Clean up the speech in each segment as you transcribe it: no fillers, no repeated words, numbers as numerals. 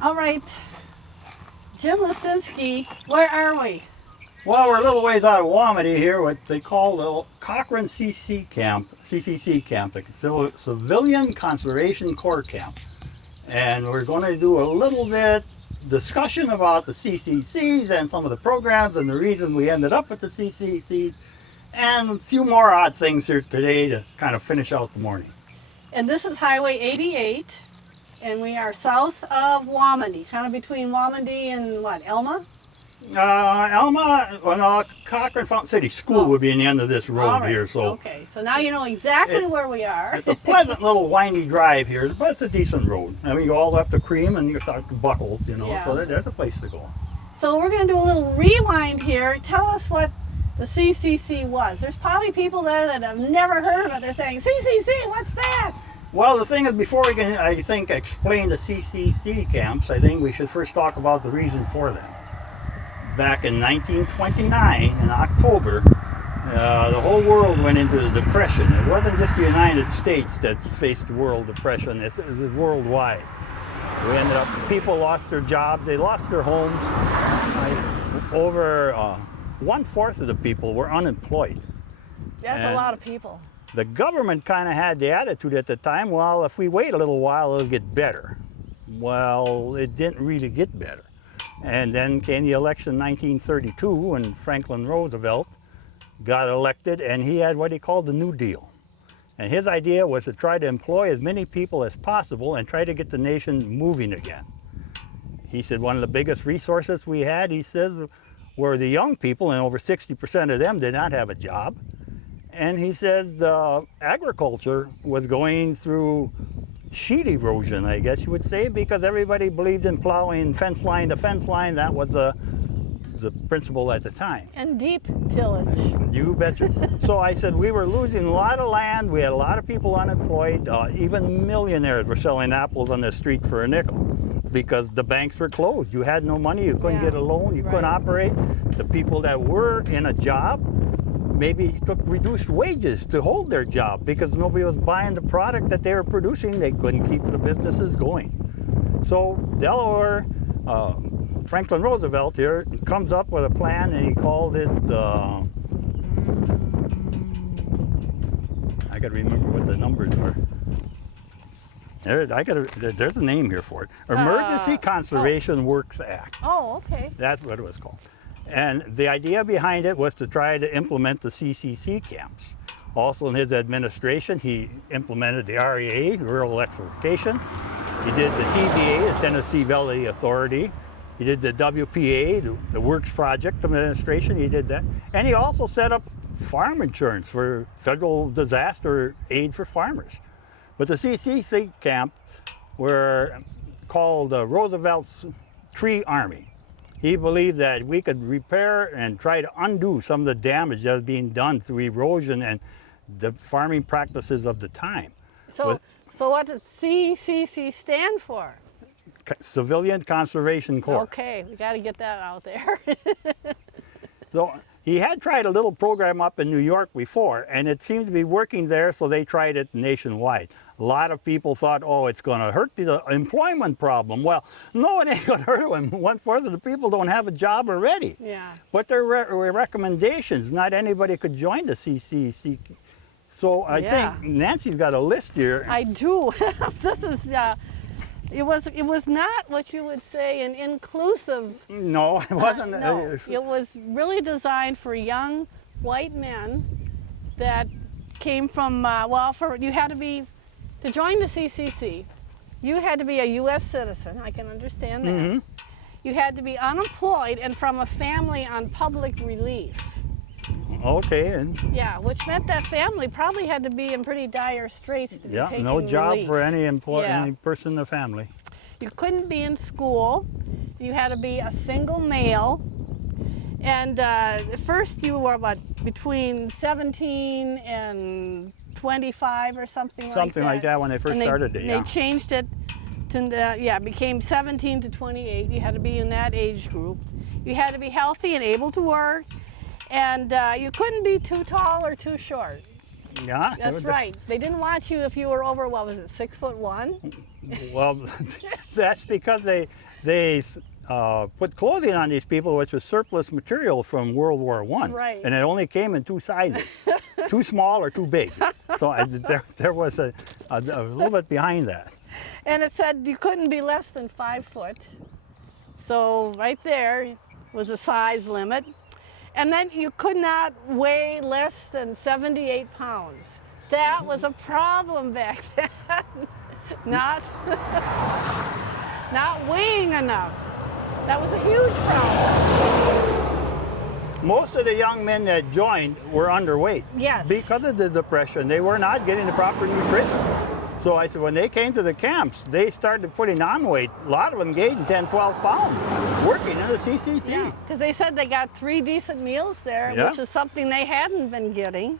All right, Jim Losinski, where are we? Well, we're a little ways out of Wamedy here, what they call the Cochran CCC camp, the Civilian Conservation Corps Camp. And we're going to do a little bit discussion about the CCCs and some of the programs and the reason we ended up at the CCCs, and a few more odd things here today to kind of finish out the morning. And this is Highway 88, and we are south of Wamedy, kind of between Wamedy and what, Elma? Cochran Fountain City School would be in the end of this road here. So okay, so now you know exactly where we are. It's a pleasant little windy drive here, but it's a decent road. I mean, you go all the way up to Cream and you start to Buckles, so there's a place to go. So we're going to do a little rewind here. Tell us what the CCC was. There's probably people there that have never heard of it. They're saying, CCC, what's that? Well, the thing is, before we can, I think, explain the CCC camps, I think we should first talk about the reason for them. Back in 1929, in October, the whole world went into the Depression. It wasn't just the United States that faced the world depression, it was worldwide. We ended up, people lost their jobs, they lost their homes. Over 1/4 of the people were unemployed. That's a lot of people. The government kind of had the attitude at the time, well, if we wait a little while, it'll get better. Well, it didn't really get better. And then came the election in 1932 when Franklin Roosevelt got elected, and he had what he called the New Deal. And his idea was to try to employ as many people as possible and try to get the nation moving again. He said one of the biggest resources we had, he says, were the young people, and over 60% of them did not have a job. And he says the agriculture was going through sheet erosion, I guess you would say, because everybody believed in plowing fence line to fence line. That was the principle at the time. And deep tillage. You betcha. So I said we were losing a lot of land. We had a lot of people unemployed. Even millionaires were selling apples on the street for a nickel because the banks were closed. You had no money. You couldn't get a loan. You couldn't operate. The people that were in a job maybe took reduced wages to hold their job because nobody was buying the product that they were producing. They couldn't keep the businesses going. So Delaware, Franklin Roosevelt here comes up with a plan, and he called it, I gotta remember what the numbers are. There's a name here for it. Emergency Conservation Works Act. Oh, okay. That's what it was called. And the idea behind it was to try to implement the CCC camps. Also in his administration, he implemented the REA, Rural Electrification. He did the TVA, the Tennessee Valley Authority. He did the WPA, the Works Project Administration, he did that. And he also set up farm insurance for federal disaster aid for farmers. But the CCC camps were called Roosevelt's Tree Army. He believed that we could repair and try to undo some of the damage that was being done through erosion and the farming practices of the time. So what does CCC stand for? Civilian Conservation Corps. Okay, we got to get that out there. So he had tried a little program up in New York before, and it seemed to be working there, so they tried it nationwide. A lot of people thought, oh, it's going to hurt the employment problem. Well, no, it ain't going to hurt them. 1/4 of the people don't have a job already. Yeah. But there were recommendations. Not anybody could join the CCC. So I think Nancy's got a list here. I do. This is, it was not what you would say an inclusive. No, it wasn't. No, it was really designed for young white men that came from, you had to be, to join the CCC, you had to be a U.S. citizen. I can understand that. Mm-hmm. You had to be unemployed and from a family on public relief. Okay. Yeah, which meant that family probably had to be in pretty dire straits to be taking no job relief. for any person in the family. You couldn't be in school. You had to be a single male. And first you were between 17 and 25 or something like that. Something like that when they first started it, They changed it to, became 17 to 28. You had to be in that age group. You had to be healthy and able to work. And you couldn't be too tall or too short. Yeah. That's right. They didn't want you if you were over, what was it, 6'1"? Well, that's because they put clothing on these people, which was surplus material from World War I. Right. And it only came in two sizes, too small or too big. So there was a little bit behind that. And it said you couldn't be less than 5 foot. So right there was a size limit. And then you could not weigh less than 78 pounds. That was a problem back then. Not weighing enough. That was a huge problem. Most of the young men that joined were underweight. Yes. Because of the Depression. They were not getting the proper nutrition. So I said, when they came to the camps, they started putting on weight. A lot of them gained 10, 12 pounds working in the CCC. Yeah, because they said they got 3 decent meals there, Yeah. which is something they hadn't been getting.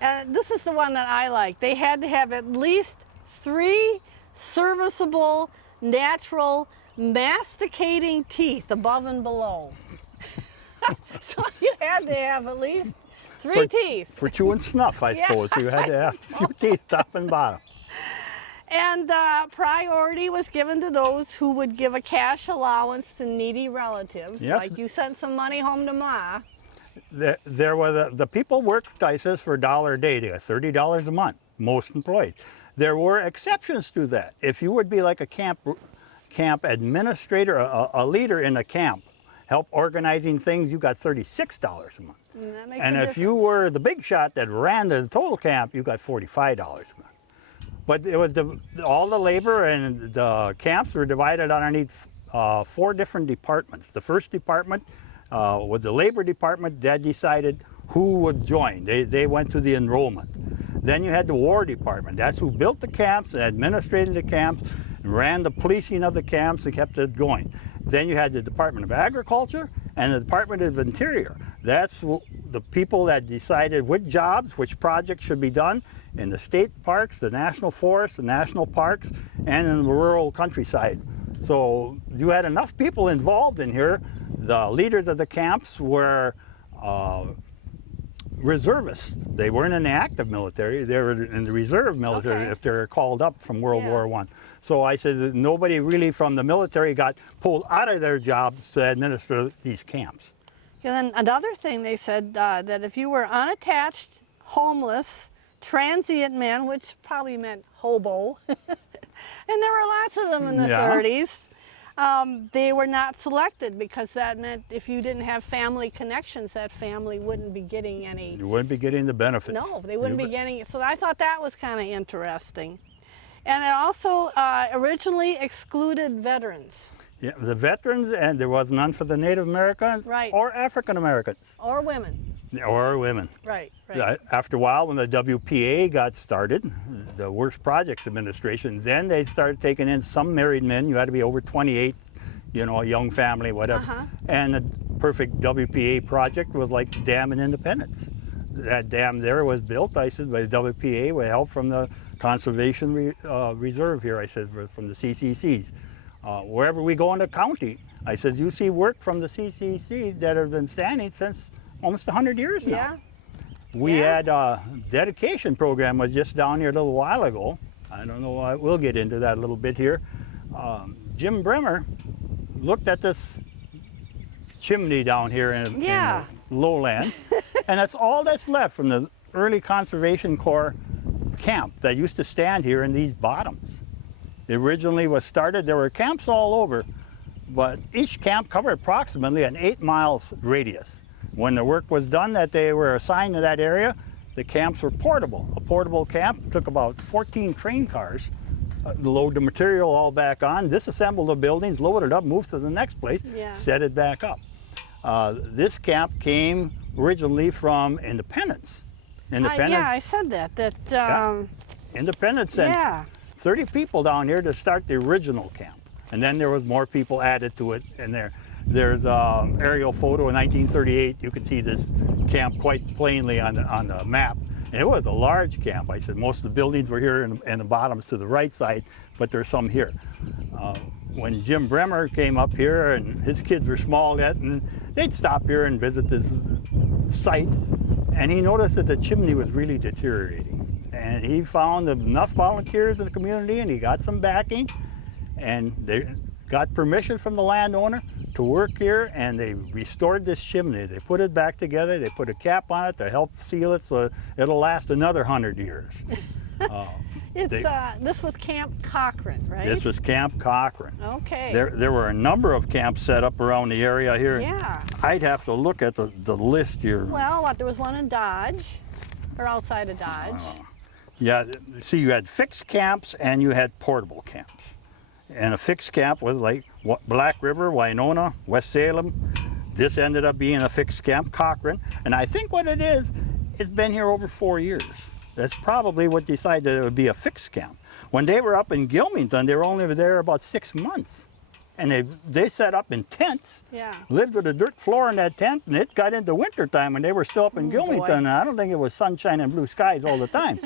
And this is the one that I like. They had to have at least 3 serviceable, natural, masticating teeth above and below. So you had to have at least 3 teeth. For chewing snuff, I Yeah, suppose. You had to have a few teeth top and bottom. And priority was given to those who would give a cash allowance to needy relatives. Yes. Like you sent some money home to Ma. There was the people worked, I says, for $1 a day. They got $30 a month, most employed. There were exceptions to that. If you would be like a camp administrator, a leader in a camp, help organizing things, you got $36 a month. That makes And a if you difference. were the big shot that ran the total camp, you got $45 a month. But it was all the labor and the camps were divided underneath 4 different departments. The first department was the labor department that decided who would join. They went through the enrollment. Then you had the war department. That's who built the camps and administrated the camps and ran the policing of the camps and kept it going. Then you had the Department of Agriculture and the Department of Interior. That's the people that decided which jobs, which projects should be done in the state parks, the national forests, the national parks, and in the rural countryside. So you had enough people involved in here. The leaders of the camps were reservists. They weren't in the active military. They were in the reserve military. Okay. If they're called up from World Yeah. War I. So I said that nobody really from the military got pulled out of their jobs to administer these camps. And then another thing they said that if you were unattached, homeless, transient man, which probably meant hobo, and there were lots of them in the Yeah. 30s, they were not selected because that meant if you didn't have family connections, that family wouldn't be getting any. You wouldn't be getting the benefits. No, they wouldn't be getting it. So I thought that was kind of interesting. And it also originally excluded veterans. Yeah, the veterans, and there was none for the Native Americans Right. or African Americans Or women. or women. Right, right. Yeah, after a while, when the WPA got started, the Works Projects Administration, then they started taking in some married men. You had to be over 28, you know, a young family, whatever. Uh-huh. And the perfect WPA project was like the dam in Independence. That dam there was built, I said, by the WPA with help from the Conservation Reserve here, I said, from the CCCs. Wherever we go in the county, I said, you see work from the CCCs that have been standing since almost 100 years now. Yeah. We Yeah. had a dedication program was just down here a little while ago. I don't know, we'll get into that a little bit here. Jim Bremer looked at this chimney down here in Yeah. the lowlands, and that's all that's left from the early Conservation Corps camp that used to stand here in these bottoms. It originally was started, there were camps all over, but each camp covered approximately an 8-mile radius. When the work was done that they were assigned to that area, the camps were portable. A portable camp took about 14 train cars to load the material all back on, disassemble the buildings, load it up, move to the next place, Yeah. set it back up. This camp came originally from Independence. Yeah, I said that. Independence sent Yeah. 30 people down here to start the original camp. And then there was more people added to it. And there's an aerial photo in 1938. You can see this camp quite plainly on the map. And it was a large camp. I said most of the buildings were here and the bottoms to the right side, but there's some here. When Jim Bremer came up here and his kids were small yet, and they'd stop here and visit this site. and he noticed that the chimney was really deteriorating. And he found enough volunteers in the community, and he got some backing, and they got permission from the landowner to work here, and they restored this chimney. They put it back together, they put a cap on it to help seal it so it'll last another 100 years. This was Camp Cochran, right? This was Camp Cochran. Okay. There were a number of camps set up around the area here. Yeah. I'd have to look at the list here. Well, there was one in Dodge, or outside of Dodge. Yeah, see, you had fixed camps and you had portable camps. And a fixed camp was like Black River, Winona, West Salem. This ended up being a fixed camp, Cochran. And I think what it is, it's been here over 4 years. That's probably what decided that it would be a fixed camp. When they were up in Gilmington, they were only there about 6 months. And they set up in tents, lived with a dirt floor in that tent, and it got into winter time and they were still up in Gilmington. And I don't think it was sunshine and blue skies all the time.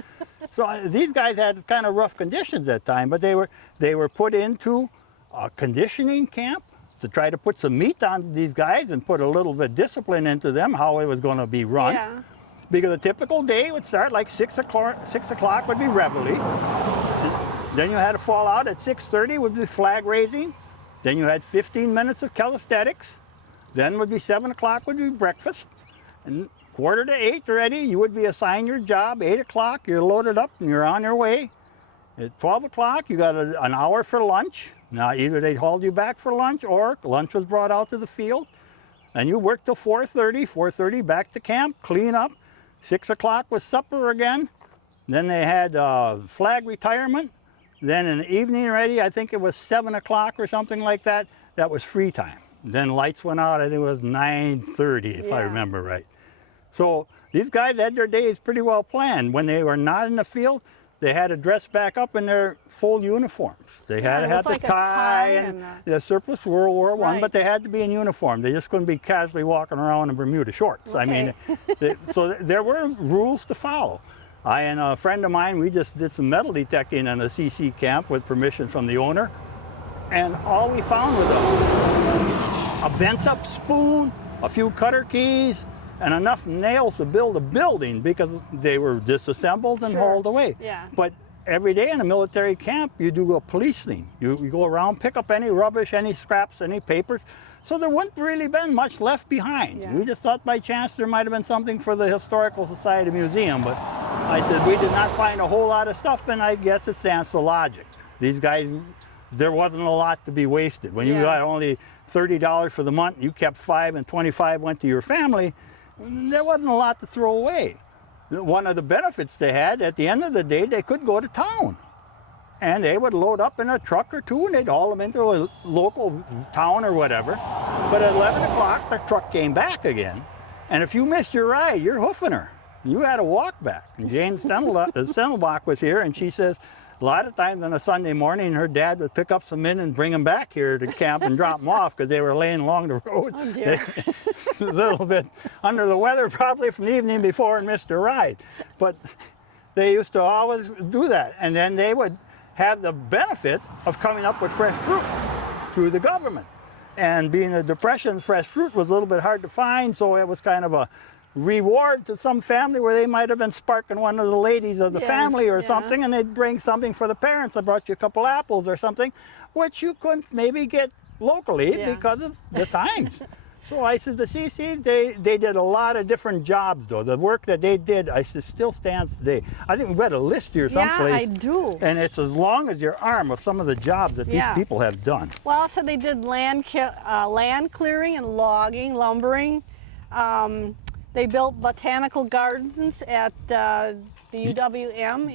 So these guys had kind of rough conditions at that time, but they were put into a conditioning camp to try to put some meat on these guys and put a little bit of discipline into them, how it was going to be run. Yeah. Because a typical day would start like 6 o'clock would be reveille. Then you had to fall out at 6:30 would be flag raising. Then you had 15 minutes of calisthenics. Then would be 7 o'clock would be breakfast. And 7:45 already, you would be assigned your job. 8 o'clock, you're loaded up and you're on your way. At 12 o'clock, you got an hour for lunch. Now, either they hauled you back for lunch or lunch was brought out to the field. And you worked till 4:30 back to camp, clean up. 6 o'clock was supper again. Then they had flag retirement. Then in the evening already, I think it was 7 o'clock or something like that. That was free time. Then lights went out, I think it was 9:30 if I remember right. So these guys had their days pretty well planned. When they were not in the field, they had to dress back up in their full uniforms. They had to have the tie and the surplus World War I, but they had to be in uniform. They just couldn't be casually walking around in Bermuda shorts. Okay. I mean, so there were rules to follow. I and a friend of mine, we just did some metal detecting in a CC camp with permission from the owner. And all we found was a bent up spoon, a few cutter keys, and enough nails to build a building because they were disassembled and hauled away. Yeah. But every day in a military camp, you do a police thing. You go around, pick up any rubbish, any scraps, any papers. So there wouldn't really been much left behind. Yeah. We just thought by chance there might have been something for the Historical Society Museum, but I said we did not find a whole lot of stuff, and I guess it stands to logic. These guys, there wasn't a lot to be wasted. When you got only $30 for the month, you kept $5 and $25 went to your family, there wasn't a lot to throw away. One of the benefits they had, at the end of the day, they could go to town. And they would load up in a truck or two and they'd haul them into a local town or whatever. But at 11 o'clock, the truck came back again. And if you missed your ride, you're hoofing her. You had to walk back. And Jane Stendelbach was here, and she says, a lot of times on a Sunday morning, her dad would pick up some men and bring them back here to camp and drop them off because they were laying along the road. Oh, dear. A little bit under the weather probably from the evening before and missed a ride. But they used to always do that. And then they would have the benefit of coming up with fresh fruit through the government. And being a depression, fresh fruit was a little bit hard to find, so it was kind of a reward to some family where they might have been sparking one of the ladies of the family or something, and they'd bring something for the parents. I brought you a couple apples or something, which you couldn't maybe get locally because of the times. So I said the CCs, they did a lot of different jobs though. The work that they did, I said, still stands today. I think we've got a list here someplace. Yeah, I do. And it's as long as your arm of some of the jobs that these people have done. Well, so they did land clearing and logging, lumbering. They built botanical gardens at the UWM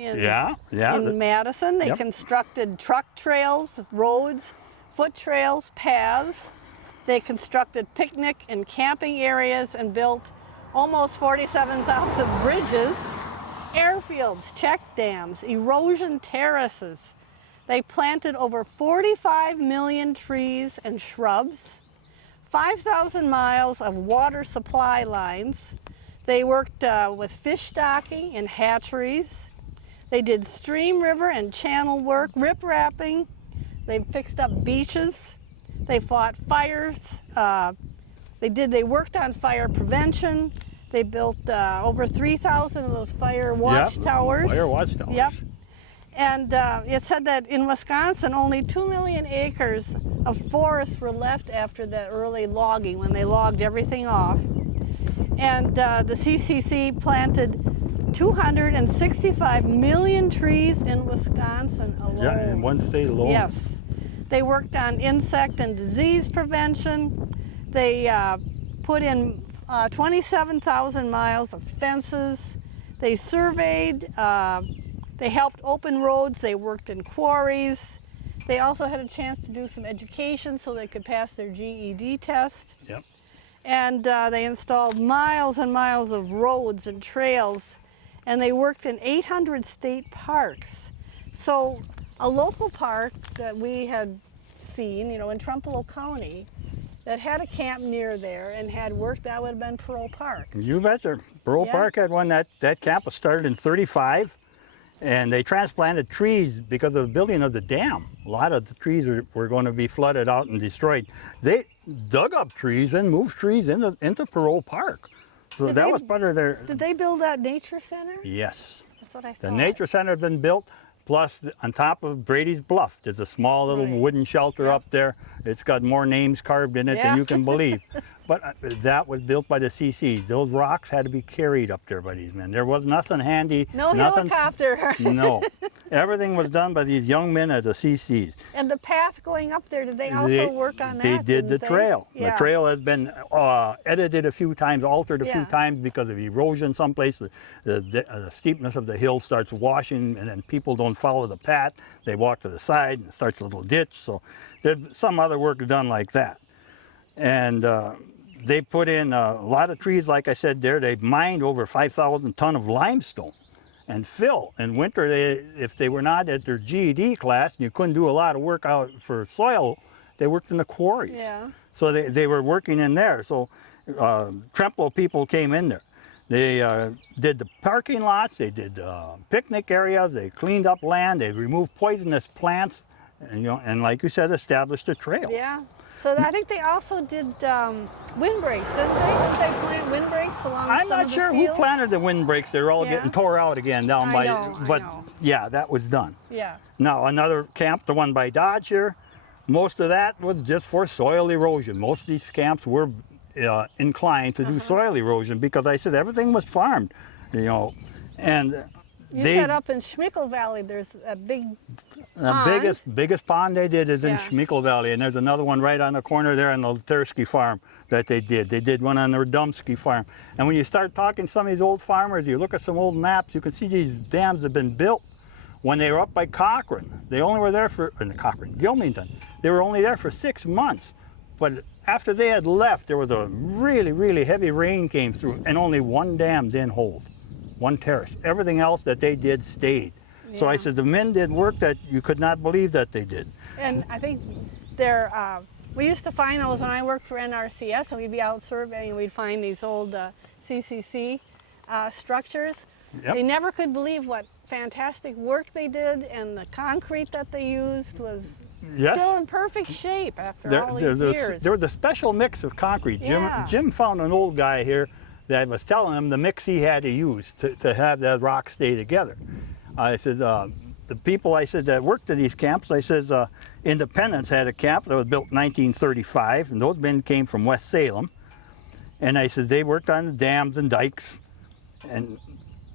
in Madison. They constructed truck trails, roads, foot trails, paths. They constructed picnic and camping areas and built almost 47,000 bridges, airfields, check dams, erosion terraces. They planted over 45 million trees and shrubs, 5,000 miles of water supply lines. They worked with fish stocking and hatcheries. They did stream, river, and channel work, rip-wrapping. They fixed up beaches. They fought fires. They worked on fire prevention. They built over 3,000 of those fire watchtowers. Fire watchtowers. Yep. And it said that in Wisconsin, only 2 million acres of forests were left after the early logging, when they logged everything off. And the CCC planted 265 million trees in Wisconsin alone. Yeah, in one state alone. Yes. They worked on insect and disease prevention. They put in 27,000 miles of fences. They surveyed. They helped open roads. They worked in quarries. They also had a chance to do some education so they could pass their GED test. Yep. And they installed miles and miles of roads and trails. And they worked in 800 state parks. So a local park that we had seen, you know, in Trempealeau County, that had a camp near there and had work, that would have been Perot Park. You betcha. Perot Park had one. That camp was started in '35, and they transplanted trees because of the building of the dam. A lot of the trees were going to be flooded out and destroyed. They dug up trees and moved trees into Perot Park. So that was part of their... Did they build that nature center? Yes. That's what I thought. The nature center had been built, plus on top of Brady's Bluff, there's a small little wooden shelter up there. It's got more names carved in it than you can believe. But that was built by the CCs. Those rocks had to be carried up there by these men. There was nothing handy. No helicopter. No. Everything was done by these young men at the CCs. And the path going up there, did they also work on that? They did the trail. Yeah. The trail has been edited a few times, altered a few times because of erosion someplace. The steepness of the hill starts washing, and then people don't follow the path. They walk to the side, and it starts a little ditch. So there's some other work done like that. And they put in a lot of trees, like I said there. They mined over 5,000 ton of limestone and fill. In winter, if they were not at their GED class and you couldn't do a lot of work out for soil, they worked in the quarries. Yeah. So they were working in there. So Trempealeau people came in there. They did the parking lots, they did picnic areas, they cleaned up land, they removed poisonous plants, and, you know, and like you said, established the trails. Yeah. So I think they also did windbreaks, didn't they? Didn't they plant windbreaks along I'm some not of the sure who fields? planted the windbreaks. They're all getting tore out again down I by. know, but I know. yeah, that was done. Yeah. Now another camp, the one by Dodge here, most of that was just for soil erosion. Most of these camps were inclined to do soil erosion because I said everything was farmed, you know, and. You said up in Schmickel Valley, there's a big The pond. biggest pond they did is in Yeah. Schmickel Valley, and there's another one right on the corner there on the Tersky farm that they did. They did one on their Dumsky farm. And when you start talking to some of these old farmers, you look at some old maps, you can see these dams have been built when they were up by Cochran. They only were there for, Gilmington. They were only there for 6 months. But after they had left, there was a really, really heavy rain came through, and only one dam didn't hold. One terrace. Everything else that they did stayed. So I said the men did work that you could not believe that they did. And I think they're, we used to find those when I worked for NRCS, and we'd be out surveying and we'd find these old CCC structures. Yep. They never could believe what fantastic work they did, and the concrete that they used was still in perfect shape after all these years. There was a special mix of concrete. Yeah. Jim found an old guy here that was telling him the mix he had to use to have that rock stay together. I said, the people I said that worked at these camps, I says, Independence had a camp that was built in 1935, and those men came from West Salem. And I said they worked on the dams and dikes, and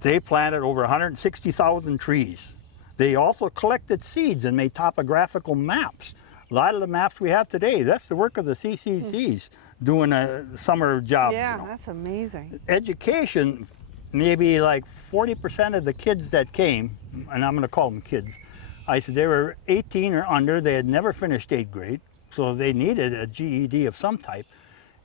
they planted over 160,000 trees. They also collected seeds and made topographical maps. A lot of the maps we have today, that's the work of the CCCs doing summer jobs. Yeah, you know. that's amazing. Education, maybe like 40% of the kids that came, and I'm going to call them kids, I said they were 18 or under, they had never finished 8th grade, so they needed a GED of some type.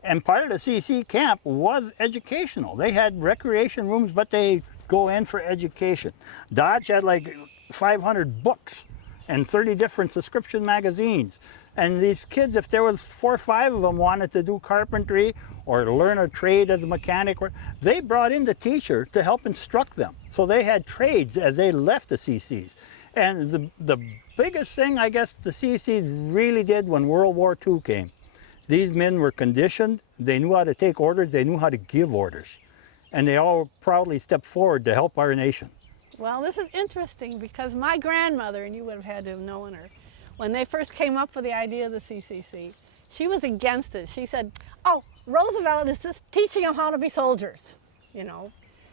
And part of the CC camp was educational. They had recreation rooms, but they go in for education. Dodge had like 500 books and 30 different subscription magazines. And these kids, if there was 4 or 5 of them wanted to do carpentry or to learn a trade as a mechanic, they brought in the teacher to help instruct them. So they had trades as they left the CCs. And the biggest thing, I guess, the CCs really did when World War II came, these men were conditioned, they knew how to take orders, they knew how to give orders. and they all proudly stepped forward to help our nation. Well, this is interesting because my grandmother, and you would have had to have known her, when they first came up with the idea of the CCC, she was against it. She said, oh, Roosevelt is just teaching them how to be soldiers, you know,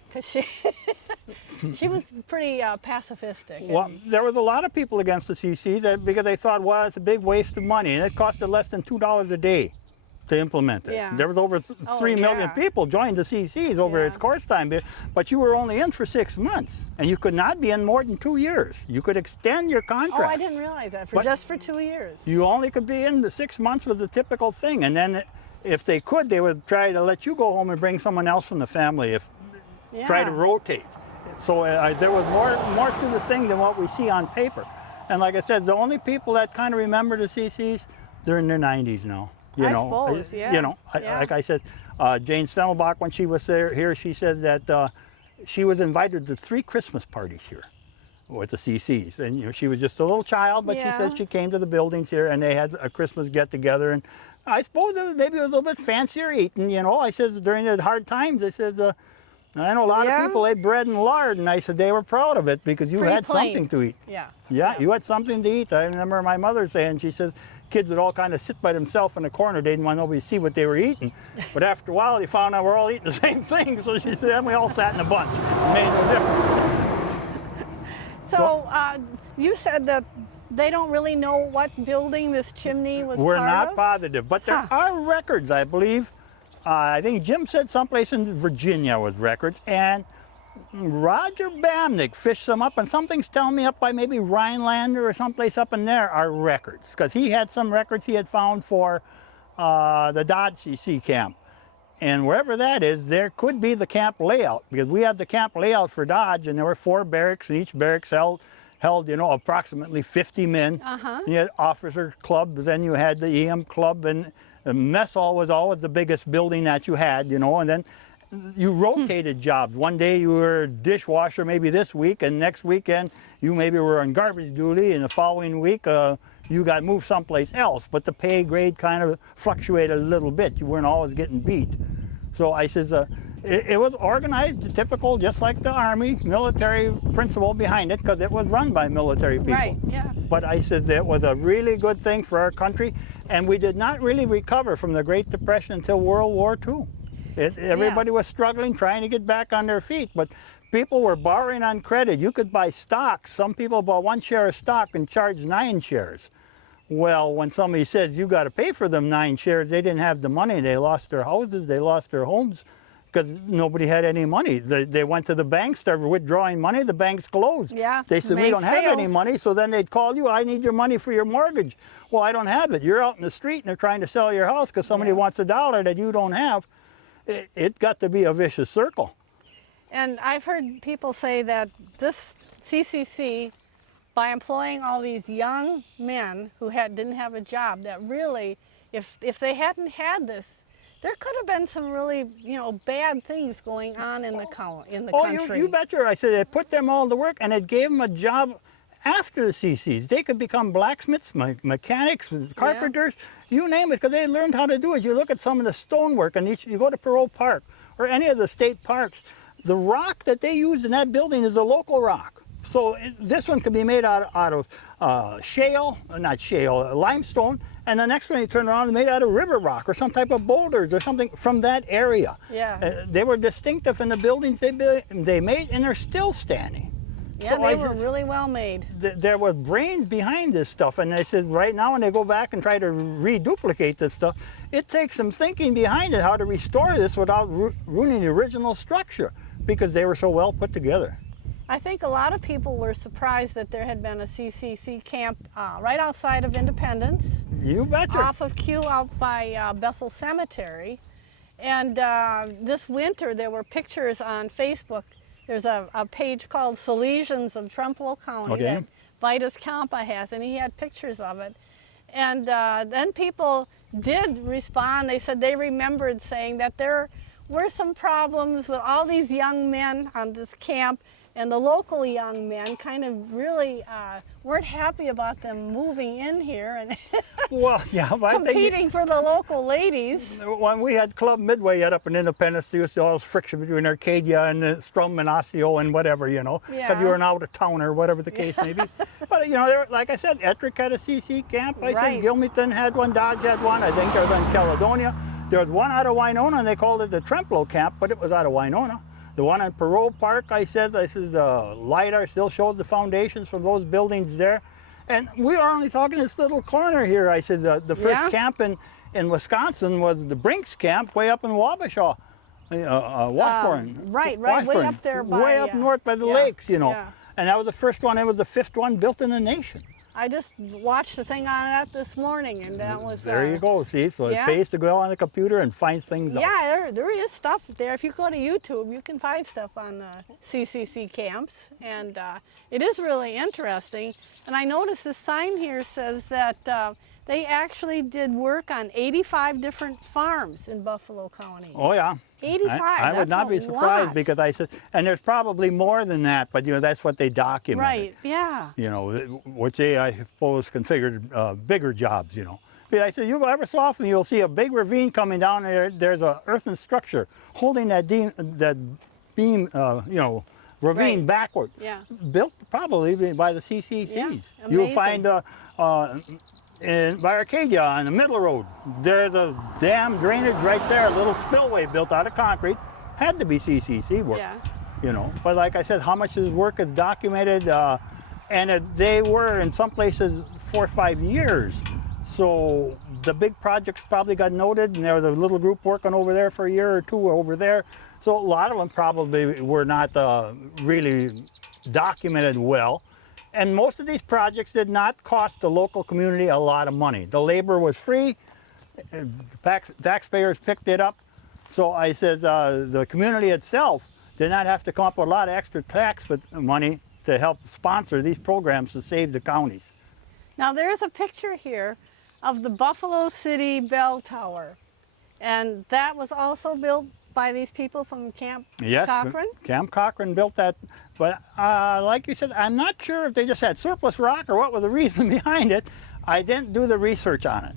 because she was pretty pacifistic. Well, there was a lot of people against the CCs because they thought, well, it's a big waste of money, and it costed less than $2 a day to implement it. Yeah. There was over 3 million people joined the CCs over its course time, but you were only in for 6 months, and you could not be in more than 2 years. You could extend your contract. Oh, I didn't realize that, just for 2 years. You only could be in the 6 months was the typical thing, and then if they could, they would try to let you go home and bring someone else from the family, try to rotate. So there was more to the thing than what we see on paper. And like I said, the only people that kind of remember the CCs, they're in their 90s now. I suppose, yeah. You know, like I said, Jane Stemmelbach, when she was here, she said that she was invited to 3 Christmas parties here with the CCs. And you know, she was just a little child, but she says she came to the buildings here and they had a Christmas get-together. And I suppose maybe it was a little bit fancier eating, you know. I says during the hard times, I says, I know a lot of people ate bread and lard, and I said they were proud of it because you had something to eat. Yeah, you had something to eat. I remember my mother saying, she says, kids would all kind of sit by themselves in the corner. They didn't want nobody to see what they were eating. But after a while, they found out we're all eating the same thing. So she said, and we all sat in a bunch. It made no difference. So you said that they don't really know what building this chimney was We're part not of? positive, but there are records, I believe. I think Jim said someplace in Virginia was records, and Roger Bamnick fished them up, and something's telling me up by maybe Rhinelander or someplace up in there are records, because he had some records he had found for the Dodge CC camp. And wherever that is, there could be the camp layout, because we have the camp layout for Dodge, and there were 4 barracks, and each barracks held you know, approximately 50 men. You had officer clubs, then you had the EM club, and the mess hall was always the biggest building that you had, you know, and then you rotated jobs. One day you were a dishwasher maybe this week, and next weekend you maybe were on garbage duty, and the following week you got moved someplace else. But the pay grade kind of fluctuated a little bit. You weren't always getting beat. So I says, it was organized, typical, just like the Army, military principle behind it, because it was run by military people. Right, yeah. But I says it was a really good thing for our country, and we did not really recover from the Great Depression until World War II. Everybody was struggling, trying to get back on their feet, but people were borrowing on credit. You could buy stocks. Some people bought 1 share of stock and charged 9 shares. Well, when somebody says you got to pay for them 9 shares, they didn't have the money. They lost their houses, they lost their homes, because nobody had any money. They went to the bank, started withdrawing money, the banks closed. Yeah, they said, we don't have any money, so then they'd call you, I need your money for your mortgage. Well, I don't have it. You're out in the street and they're trying to sell your house because somebody wants $1 that you don't have. It got to be a vicious circle. And I've heard people say that this CCC, by employing all these young men who didn't have a job, that really, if they hadn't had this, there could have been some really, you know, bad things going on in the country. Oh, you betcha. I said it put them all to work, and it gave them a job after the CCs. They could become blacksmiths, mechanics, carpenters, you name it, because they learned how to do it. You look at some of the stonework, and you go to Perot Park or any of the state parks, the rock that they used in that building is the local rock. So this one could be made out of limestone, and the next one you turn around is made out of river rock or some type of boulders or something from that area. Yeah. They were distinctive in the buildings they made, and they're still standing. Yeah, so they were really well made. There were brains behind this stuff, and they said right now when they go back and try to reduplicate this stuff, it takes some thinking behind it, how to restore this without ruining the original structure, because they were so well put together. I think a lot of people were surprised that there had been a CCC camp right outside of Independence. You betcha. Off of Q out by Bethel Cemetery. And this winter there were pictures on Facebook. There's a page called Salesians of Trempealeau County that Vitus Campa has, and he had pictures of it. And then people did respond. They said they remembered saying that there were some problems with all these young men on this camp, And the local young men kind of really weren't happy about them moving in here and Well, yeah, but I think competing for the local ladies. when we had Club Midway yet up in Independence, there used to all this friction between Arcadia and Strum and Osseo and whatever, you know, because Yeah. you were an out of towner or whatever the case may be. But you know, there, like I said, Ettrick had a CC camp. I Right. said Gilmington had one, Dodge had one. I think there was in Caledonia. There was one out of Winona, and they called it the Trempealeau camp, but it was out of Winona. The one in Perot Park, I said the LiDAR still shows the foundations from those buildings there. And we are only talking this little corner here. I said the first Yeah. camp in Wisconsin was the Brinks camp way up in Wabasha, Washburn. Right, way Washburn. up there by, way up north by the yeah, lakes, you know. yeah. And that was the first one. It was the fifth one built in the nation. I just watched the thing on that this morning, and that was There you go. See, so yeah. it pays to go on the computer and find things out. Yeah, there is stuff there. If you go to YouTube, you can find stuff on the CCC camps, and it is really interesting. And I noticed this sign here says that they actually did work on 85 different farms in Buffalo County. Oh yeah. 85. I would that's not a be surprised lot. because I said, and there's probably more than that, but you know that's what they documented. Right. Yeah. You know, which they I suppose configured bigger jobs. You know, but I said you go ever so often you'll see a big ravine coming down there. There's a earthen structure holding that beam, you know, ravine Right. backward. Yeah. Built probably by the CCCs. Yeah, You'll amazing. find by Arcadia on the middle road, there's a dam drainage right there, a little spillway built out of concrete. Had to be CCC work, Yeah. you know. But like I said, how much of this work is documented, they were in some places 4 or 5 years. So the big projects probably got noted, and there was a little group working over there for a year or two over there. So a lot of them probably were not really documented well. And most of these projects did not cost the local community a lot of money. The labor was free, taxpayers picked it up. So I says the community itself did not have to come up with a lot of extra tax money to help sponsor these programs to save the counties. Now there's a picture here of the Buffalo City Bell Tower, and that was also built by these people from Camp Yes, Cochran? Camp Cochran built that. But like you said, I'm not sure if they just had surplus rock or what was the reason behind it. I didn't do the research on it.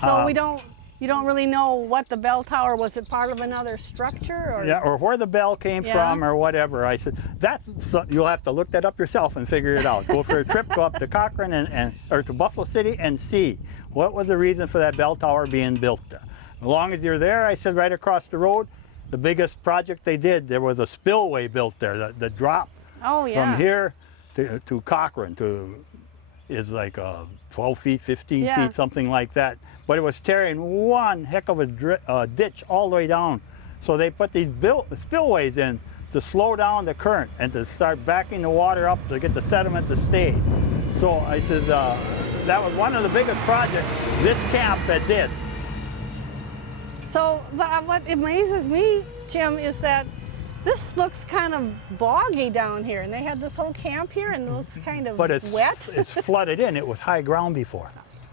So you don't really know what the bell tower was. It part of another structure, or Yeah, or where the bell came Yeah. from or whatever. I said, you'll have to look that up yourself and figure it out. Go for a trip, go up to Cochran or to Buffalo City and see what was the reason for that bell tower being built there. As long as you're there, I said right across the road, the biggest project they did, there was a spillway built there. The drop Oh, yeah. from here to Cochran is like 12 feet, 15 Yeah. feet, something like that. But it was tearing one heck of a ditch all the way down. So they put these spillways in to slow down the current and to start backing the water up to get the sediment to stay. So I said that was one of the biggest projects this camp that did. So what amazes me, Jim, is that this looks kind of boggy down here, and they had this whole camp here, and it looks kind of But it's wet. it's flooded in. It was high ground before.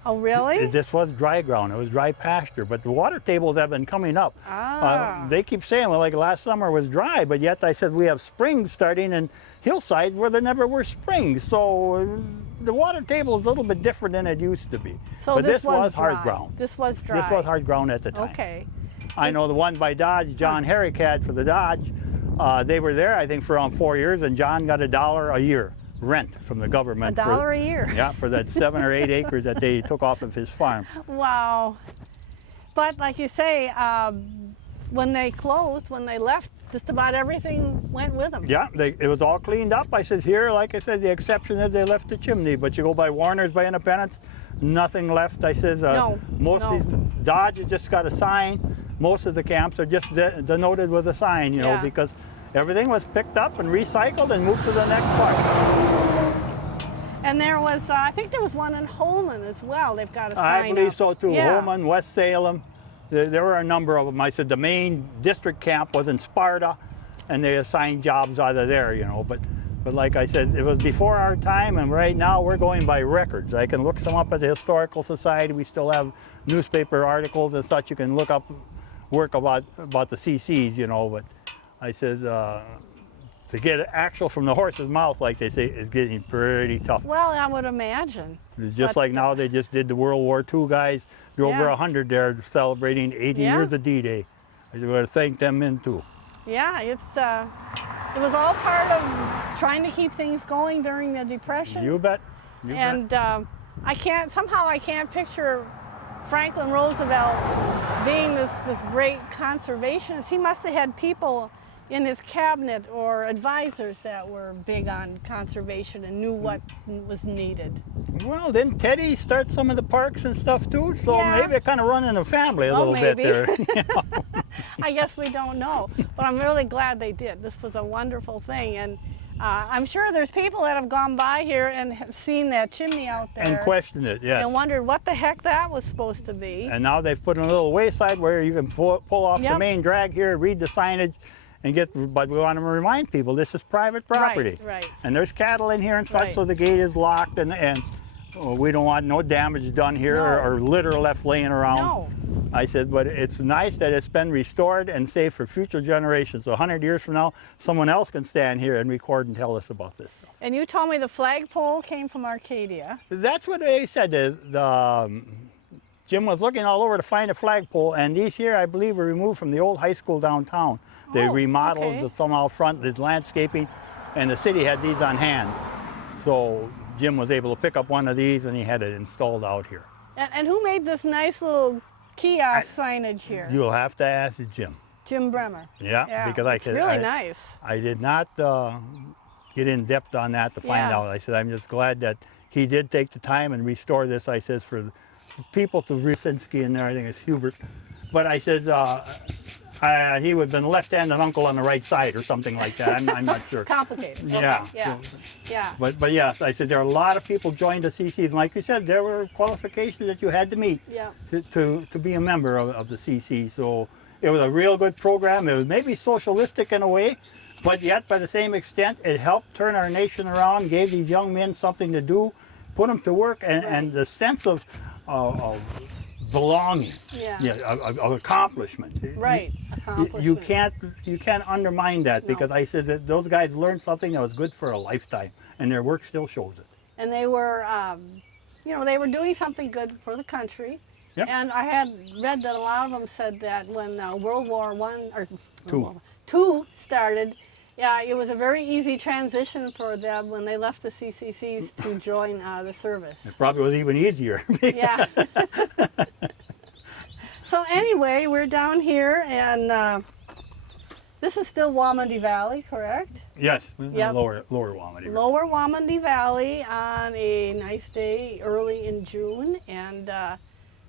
Oh, really? This was dry ground. It was dry pasture, but the water tables have been coming up. Ah. They keep saying, well, like last summer was dry, but yet I said we have springs starting in hillsides where there never were springs. So the water table is a little bit different than it used to be. So but this was dry. hard ground. This was dry. This was hard ground at the time. Okay. I know the one by Dodge, John Herrick had for the Dodge. They were there, I think, for around 4 years, and John got $1 a year rent from the government. $1 a year. Yeah, for that 7 or 8 acres that they took off of his farm. Wow. But like you say, when they closed, when they left, just about everything went with them. Yeah, it was all cleaned up. I said here, like I said, the exception is they left the chimney, but you go by Warner's, by Independence, nothing left. I says most of these Dodge has just got a sign. Most of the camps are just denoted with a sign, you know, Yeah. because everything was picked up and recycled and moved to the next part. And there was, I think there was one in Holman as well. They've got a sign I believe up. so too. Yeah. Holman, West Salem. There were a number of them. I said the main district camp was in Sparta, and they assigned jobs out of there, you know. But like I said, it was before our time, and right now we're going by records. I can look some up at the Historical Society. We still have newspaper articles and such. You can look up work about the CCs, you know. But I said to get it actual from the horse's mouth, like they say, is getting pretty tough. Well, I would imagine. It's just But, like now they just did the World War II guys. They're over Yeah. 100 there celebrating 80 Yeah. years of D-Day. I just want to thank them in too. Yeah, it was all part of trying to keep things going during the Depression. You bet. You bet. And I can't picture Franklin Roosevelt being this great conservationist. He must have had people in his cabinet or advisors that were big on conservation and knew what was needed. Well, didn't Teddy start some of the parks and stuff too? So Yeah. maybe it kind of run in the family a Well, little bit maybe. there. You know? I guess we don't know, but I'm really glad they did. This was a wonderful thing, and I'm sure there's people that have gone by here and have seen that chimney out there And questioned it, yes. and wondered what the heck that was supposed to be. And now they've put in a little wayside where you can pull off the Yep. main drag here, read the signage, and but we want to remind people this is private property. Right. And there's cattle in here and such, Right. so the gate is locked, and we don't want no damage done here No. or litter left laying around. No. I said, but it's nice that it's been restored and saved for future generations. So 100 years from now, someone else can stand here and record and tell us about this stuff. And you told me the flagpole came from Arcadia. That's what they said. Jim was looking all over to find a flagpole, and these here, I believe, were removed from the old high school downtown. They Oh, remodeled okay. the some out front, did landscaping, and the city had these on hand. So Jim was able to pick up one of these, and he had it installed out here. And who made this nice little kiosk signage here? You'll have to ask Jim. Jim Bremer. Yeah, because it's really nice. I did not get in depth on that to find Yeah. out. I said, I'm just glad that he did take the time and restore this. I says, for people to Losinski in there, I think it's Hubert. But I says, he would have been left-handed uncle on the right side or something like that. I'm not sure. Complicated. Okay, Yeah. Yeah. Yeah. But yes, I said there are a lot of people joined the CCs, and like you said, there were qualifications that you had to meet Yeah. to be a member of the CC. So it was a real good program. It was maybe socialistic in a way, but yet by the same extent, it helped turn our nation around, gave these young men something to do, put them to work, and the sense of belonging, Yeah. of accomplishment. Right. You Accomplishment. can't undermine that, No. because I said that those guys learned something that was good for a lifetime, and their work still shows it. And they were, they were doing something good for the country. Yep. And I had read that a lot of them said that when World War Two. II started, yeah, it was a very easy transition for them when they left the CCCs to join the service. It probably was even easier. Yeah. So anyway, we're down here, and this is still Wamandy Valley, correct? Yes, Yep. lower Wamedy. Lower Wamandy Valley on a nice day early in June, and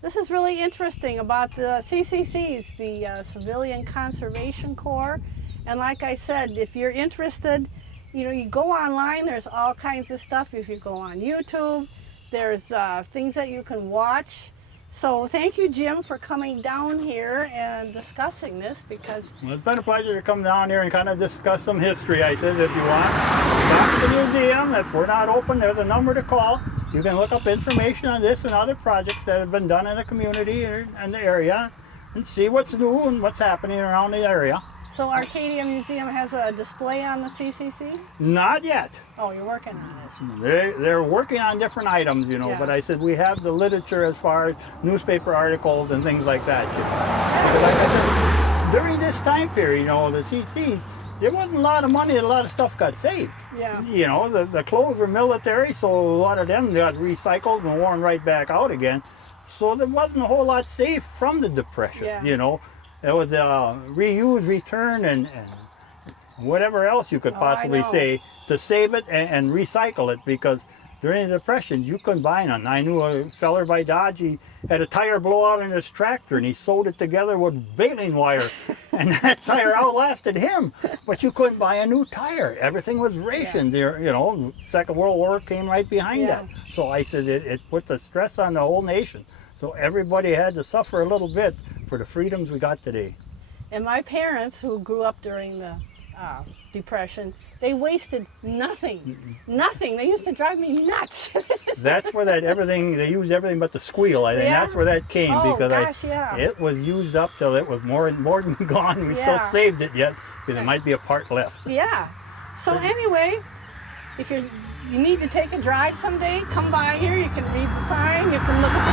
this is really interesting about the CCCs, the Civilian Conservation Corps. And like I said, if you're interested, you go online, there's all kinds of stuff. If you go on YouTube, there's things that you can watch. So thank you, Jim, for coming down here and discussing this, because Well, it's been a pleasure to come down here and kind of discuss some history. I said, if you want, stop at the museum. If we're not open, there's a number to call. You can look up information on this and other projects that have been done in the community and the area, and see what's new and what's happening around the area. so Arcadia Museum has a display on the CCC? Not yet. Oh, you're working on it. They're working on different items, Yeah. but I said we have the literature as far as newspaper articles and things like that. Because like I said, during this time period, the CCs, there wasn't a lot of money, a lot of stuff got saved. Yeah. The clothes were military, so a lot of them got recycled and worn right back out again. So there wasn't a whole lot saved from the Depression, Yeah. It was reuse, return, and whatever else you could Oh, I possibly know. say to save it and recycle it, because during the Depression you couldn't buy none. I knew a feller by Dodge, he had a tire blow out in his tractor and he sewed it together with baling wire and that tire outlasted him, but you couldn't buy a new tire. Everything was rationed there. Second World War came right behind Yeah. that. So I said it put the stress on the whole nation. So everybody had to suffer a little bit for the freedoms we got today. And my parents, who grew up during the Depression, they wasted nothing. Nothing. They used to drive me nuts. That's where they used everything but the squeal. I think Yeah? that's where that came, Oh, because gosh, yeah. it was used up till it was more than gone. We Yeah. still saved it yet, because there might be a part left. Yeah. So anyway, if you need to take a drive someday, come by here. You can read the sign. You can look at